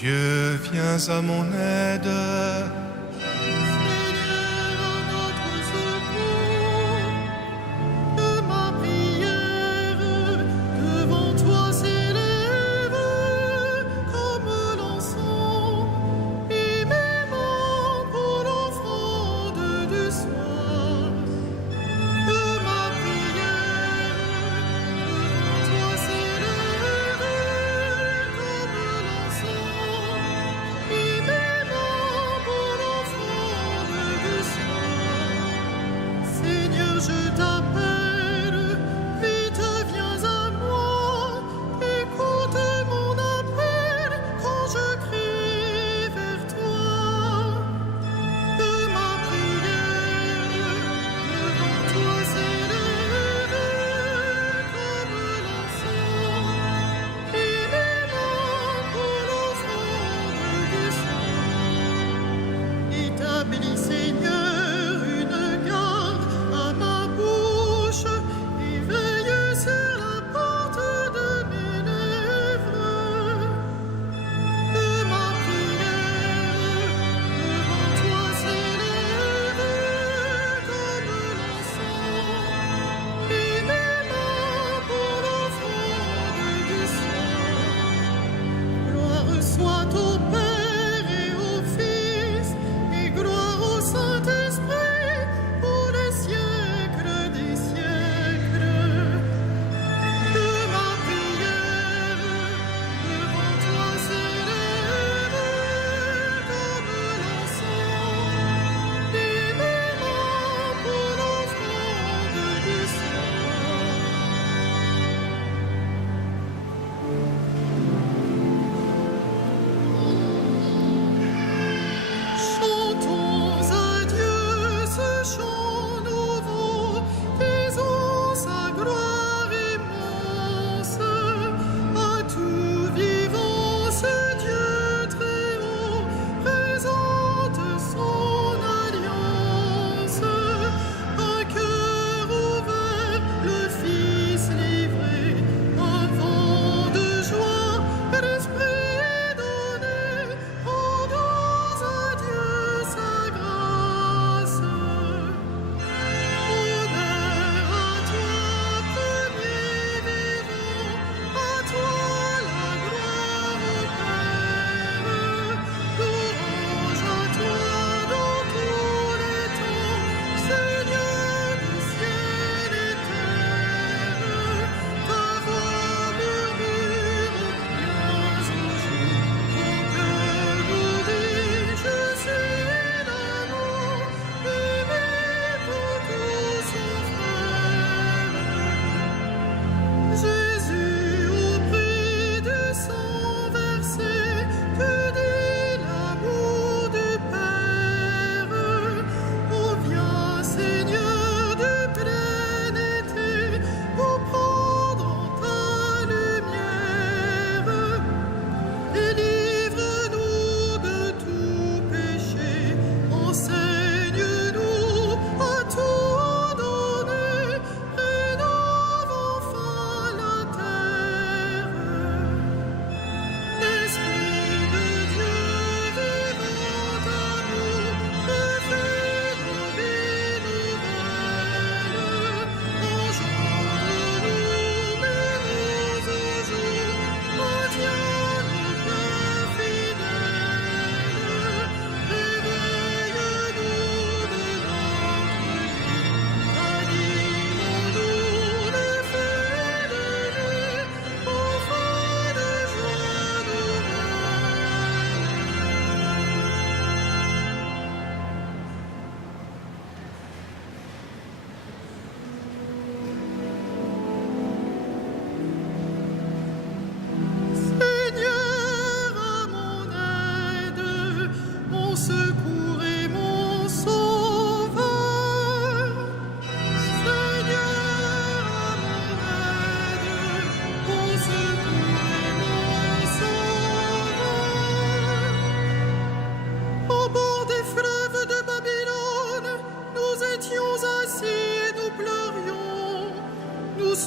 Dieu, viens à mon aide.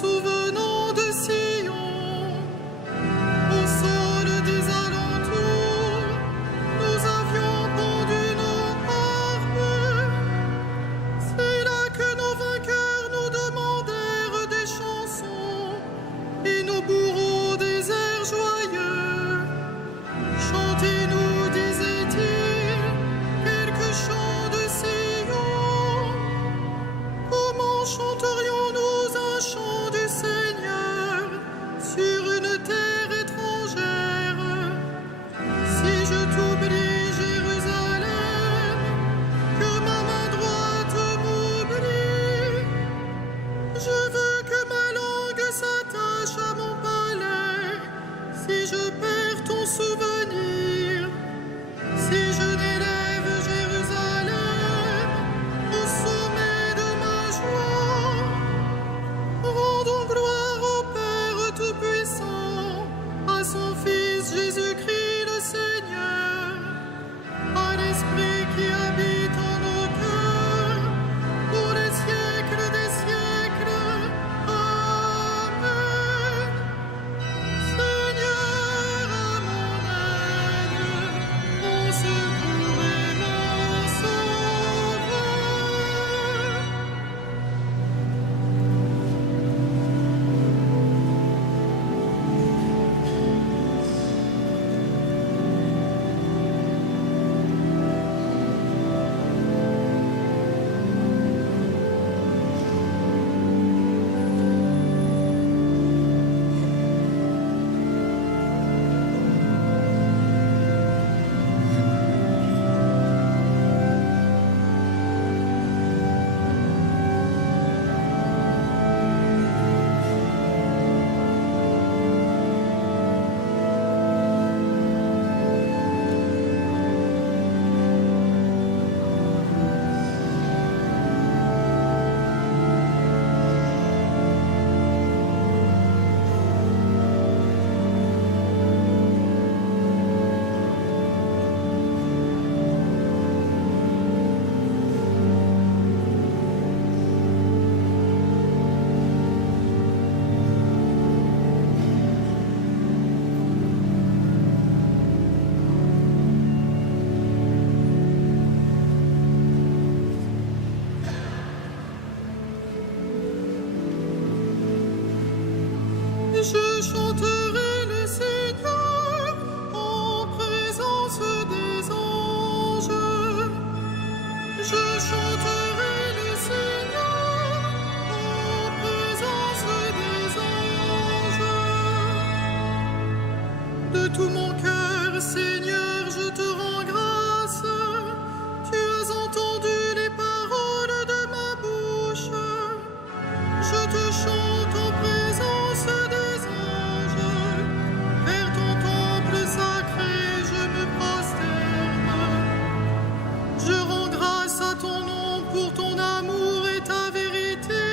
souvenons de Sion, au sol des alentours. Je chanterai le Seigneur en présence des anges. De tout mon cœur, Seigneur, je te rends grâce. Tu as entendu les paroles de ma bouche. Je te chante en présence des anges. Vers ton temple sacré, je me prosterne. Je rends grâce à ton nom pour ton amour et ta vérité,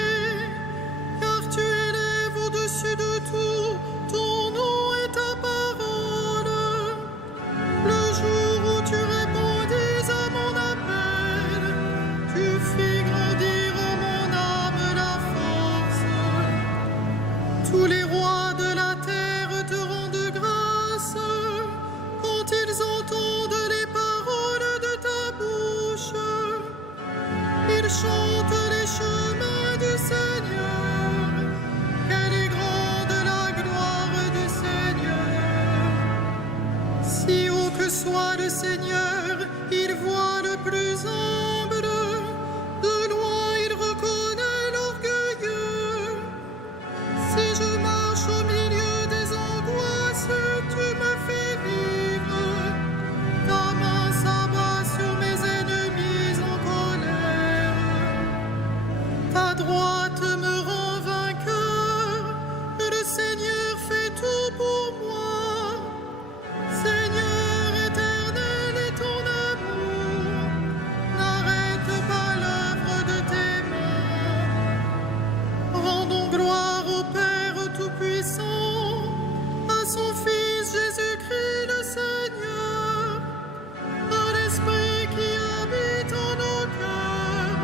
car tu élèves au-dessus de tout ton nom et ta parole. Le jour où tu répondis à mon appel, tu fis grandir en mon âme la force. Tous les rois de la terre te rendent grâce quand ils entendent les paroles de ta bouche. Ils chantent les chemins du Seigneur. Quelle est grande la gloire du Seigneur. Si haut que soit le Seigneur, il voit le plus humble. De loin, il reconnaît l'orgueilleux. Si je marche au milieu des angoisses, tu me fais vivre. Ta main s'abat sur mes ennemis en colère. Ta droite me rend vainqueur. Le Seigneur fait tout pour moi. Seigneur éternel est ton amour. N'arrête pas l'œuvre de tes mains. Rendons gloire au Père Tout-Puissant, à son Fils Jésus-Christ le Seigneur, à l'Esprit qui habite en nos cœurs,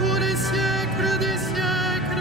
pour les siècles des siècles.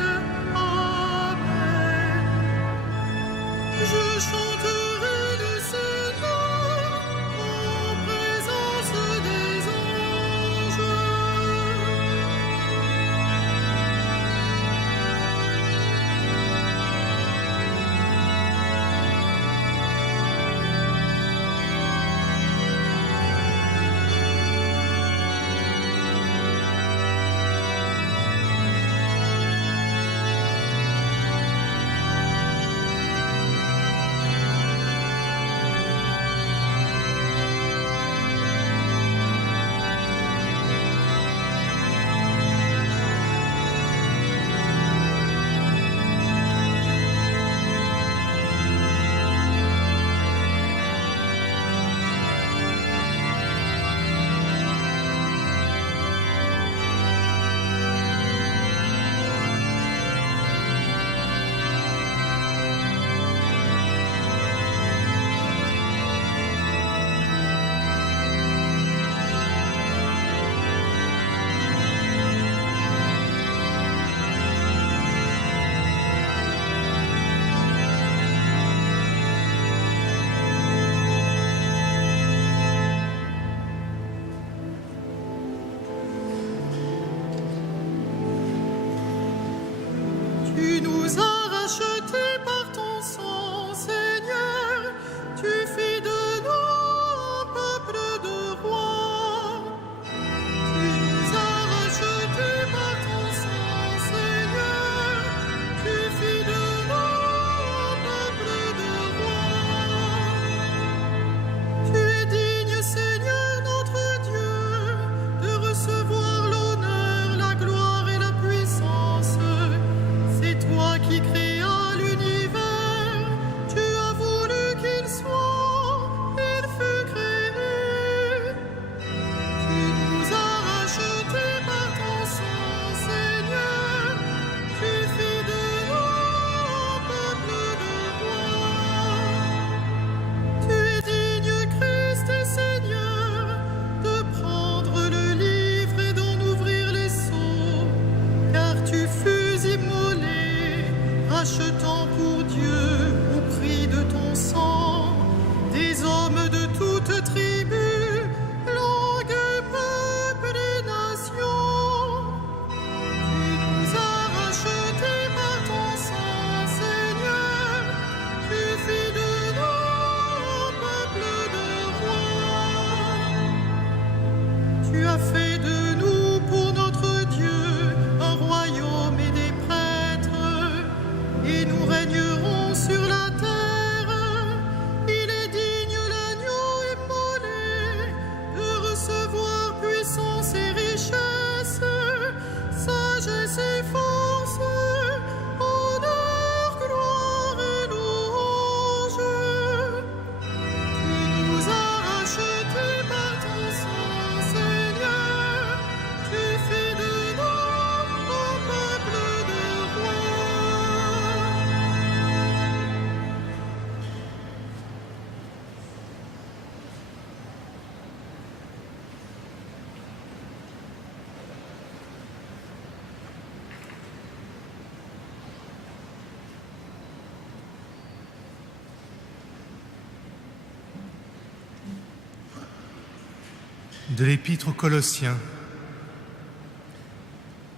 De l'Épître aux Colossiens.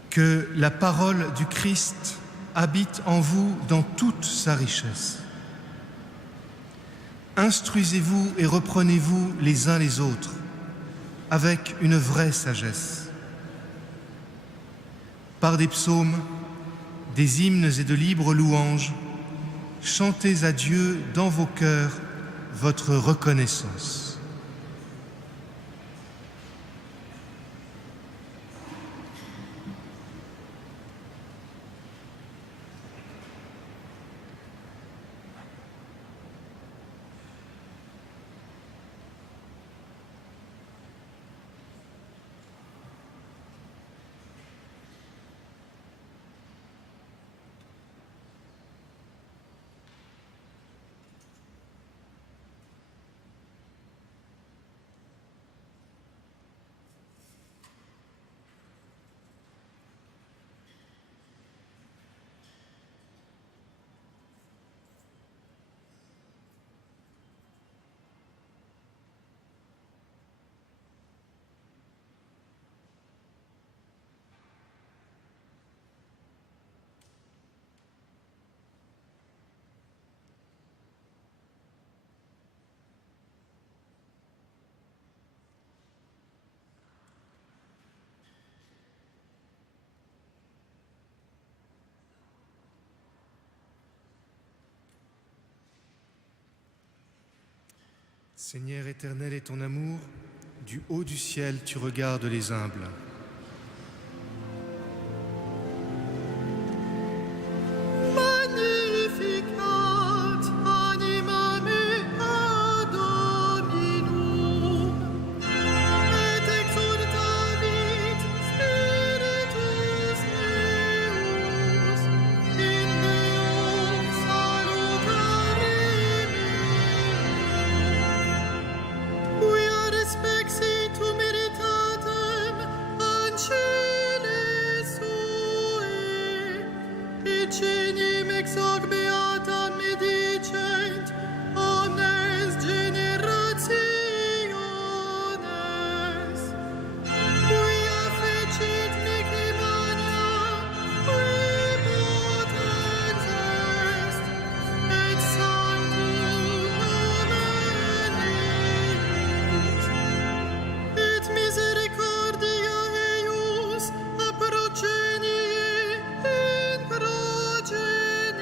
Que la parole du Christ habite en vous dans toute sa richesse. Instruisez-vous et reprenez-vous les uns les autres avec une vraie sagesse. Par des psaumes, des hymnes et de libres louanges, chantez à Dieu dans vos cœurs votre reconnaissance. Seigneur éternel est ton amour, du haut du ciel tu regardes les humbles. Magnificat animam ad Dominum, et exultavit Spiritus meus, in Deum salutare meum. Quia respixitum meritatem ancile sue, et cenim ex hoc beatam medicent omnes generationes. Quia fecit mihi magna, qui potens est, et sanctum nomen eius. Et misericordia eius a progenie in progenies,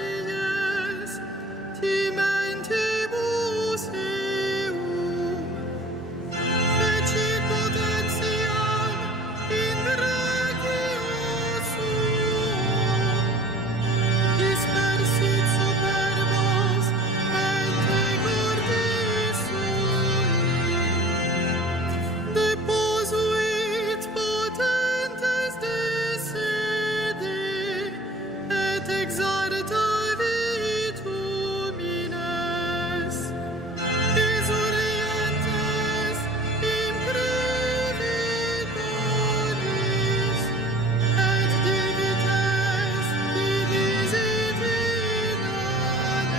timentibus eum. Fecit potentiam in brachio suo, dispersit superbos ente cordis sui. Deposuit potentes de sede, et exaltavit homines. Exurientes imprevit bonis, et divites divisit inanes.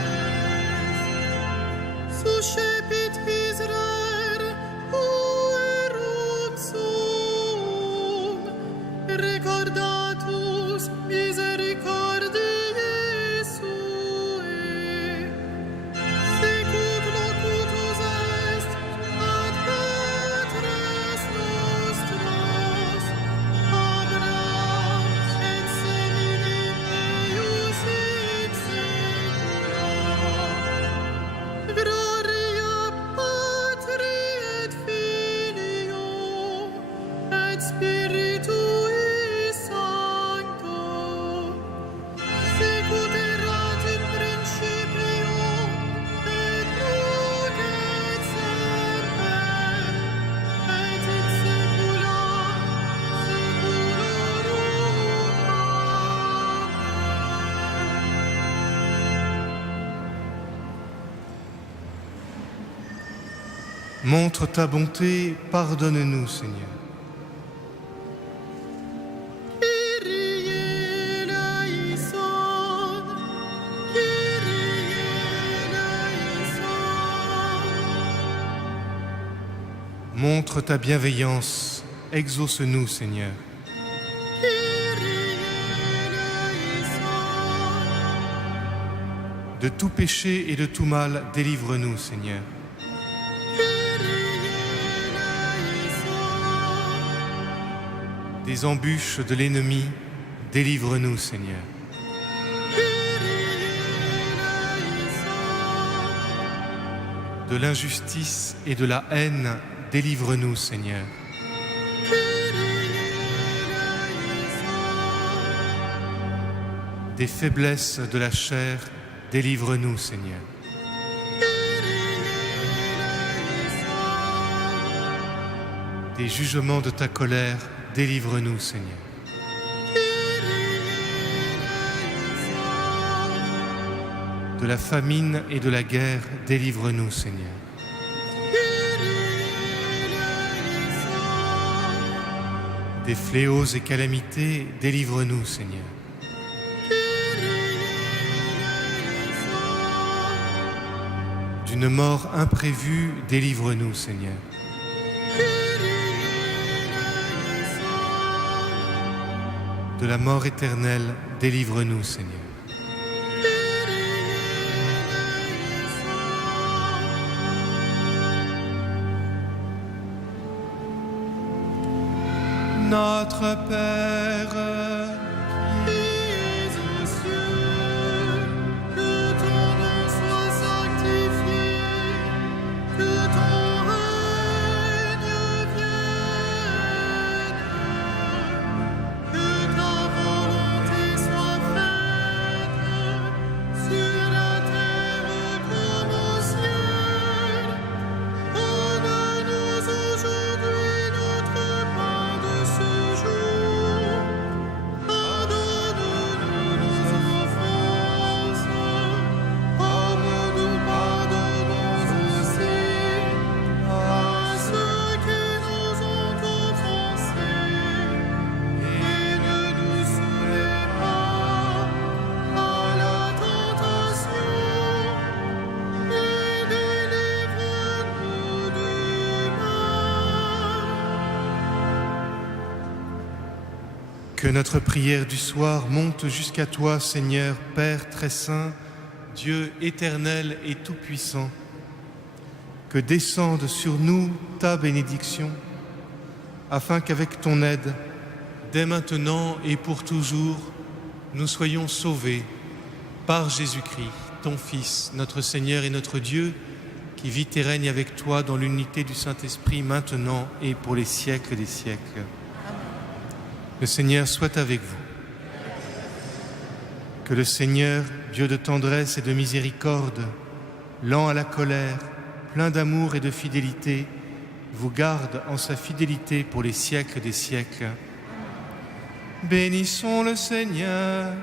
Suscepit Israel puerum sum, recordatus misericordiae sue. Sicut locutus est ad patres nostros, Abraham et seminim eius in saecula. Gloria Patri et Filio et Spiritui Sancto, sicut erat in principio et nunc et semper et in saecula saeculorum. Amen. Montre ta bonté, pardonne-nous, Seigneur. Kyrie eleison, Kyrie eleison. Montre ta bienveillance, exauce-nous, Seigneur. De tout péché et de tout mal, délivre-nous, Seigneur. Des embûches de l'ennemi, délivre-nous, Seigneur. De l'injustice et de la haine, délivre-nous, Seigneur. Des faiblesses de la chair, délivre-nous, Seigneur. Des jugements de ta colère, délivre-nous, Seigneur. De la famine et de la guerre, délivre-nous, Seigneur. Des fléaux et calamités, délivre-nous, Seigneur. D'une mort imprévue, délivre-nous, Seigneur. De la mort éternelle, délivre-nous, Seigneur. Notre Père, qui es aux cieux, que ton nom soit sanctifié, que ton règne vienne, que ta volonté soit faite sur la terre comme au ciel. Donne-nous aujourd'hui notre pain de ce jour. Pardonne-nous nos offenses, comme nous pardonnons aussi à ceux qui nous ont offensés. Et ne nous soumets pas à la tentation, mais délivre-nous du mal. que notre prière du soir monte jusqu'à toi, Seigneur, Père très saint, Dieu éternel et tout-puissant. Que descende sur nous ta bénédiction, afin qu'avec ton aide, dès maintenant et pour toujours, nous soyons sauvés par Jésus-Christ, ton Fils, notre Seigneur et notre Dieu, qui vit et règne avec toi dans l'unité du Saint-Esprit maintenant et pour les siècles des siècles. Le Seigneur soit avec vous. Que le Seigneur, Dieu de tendresse et de miséricorde, lent à la colère, plein d'amour et de fidélité, vous garde en sa fidélité pour les siècles des siècles. Bénissons le Seigneur.